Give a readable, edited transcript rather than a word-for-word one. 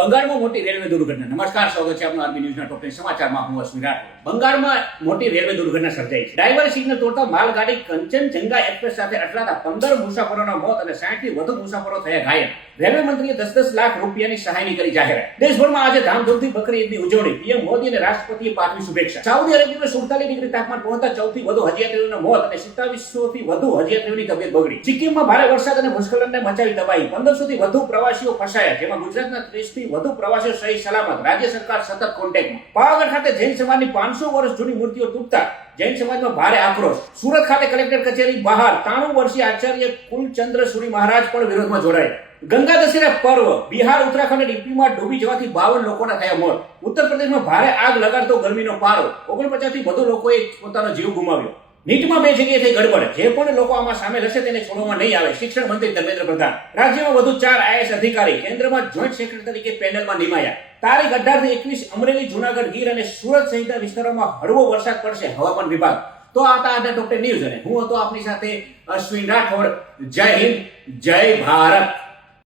બંગાળમાં મોટી રેલવે દુર્ઘટના. નમસ્કાર, સ્વાગત છે આપનું આરબી ન્યૂઝના ટોપ 10 સમાચારમાં. હું અશ્વિન રાઠોડ. બંગાળમાં મોટી રેલવે દુર્ઘટના સર્જાઈ છે. ડ્રાઈવર સિગ્નલ તોડતા માલગાડી કંચનજંગા એક્સપ્રેસ સાથે અથડાતા 15 મુસાફરોના મોત અને 60 થી વધુ મુસાફરો થયા ઘાયલ. રેલવે મંત્રીએ 10-10 લાખ રૂપિયાની સહાયની કરી જાહેરાત. દેશભરમાં આજે ધામધૂમથી બકરી ઈદની ઉજવણી. પીએમ મોદી અને રાષ્ટ્રપતિએ પાઠવી શુભેચ્છા. સાઉદી અરેબિયામાં 47 ડિગ્રી તાપમાન પહોંચતા 4 થી વધુ હજયાત્રીઓના મોત અને 2700 થી વધુ હજયાત્રીઓની તબિયત બગડી. સિક્કિમમાં ભારે વરસાદ અને ભૂસ્ખલનને મચાવી તબાહી. 1500 થી વધુ પ્રવાસીઓ ફસાયા, જેમાં ગુજરાતના 30 થી વધુ પ્રવાસીઓ સહી સલામત. રાજ્ય સરકાર સતત કોન્ટેક્ટમાં. પાવાગઢ ખાતે જૈન સમાજની 500 વર્ષ જૂની મૂર્તિઓ તૂટતા જૈન સમાજમાં ભારે આક્રોશ. સુરત ખાતે કલેક્ટર કચેરી બહાર 93 વર્ષીય આચાર્ય કુલચંદ્ર સુરી મહારાજ પણ વિરોધમાં જોડાયા. ગંગા દશેરા પર્વ. બિહાર, ઉત્તરાખંડ અને યુપીમાં ડૂબી જવાથી 52 લોકોના થયા મોત. ઉત્તર પ્રદેશમાં ભારે આગ લગાડતો ગરમીનો પારો. 49 થી વધુ લોકોએ પોતાનો જીવ ગુમાવ્યો. નીટમાં 2 જગ્યાએ થઈ ગડબડ. જે પણ લોકો આમાં સામેલ હશે તેને છોડવામાં નહીં આવે. શિક્ષણ મંત્રી ધર્મેન્દ્ર પ્રધાન. રાજ્યમાં વધુ 4 આઈએએસ અધિકારી કેન્દ્રમાં જોઈન્ટ સેક્રેટરી તરીકે પેનલમાં નિમાયા. તારીખ 18 થી 21 અમરેલી, જૂનાગઢ, ગીર અને સુરત સહિતના વિસ્તારોમાં હળવો વરસાદ પડશે, હવામાન વિભાગ. તો આ હતા આજના ટોપ 10 ન્યૂઝ અને હું હતો આપની સાથે અશ્વિન રાઠોડ. જય હિન્દ, જય ભારત.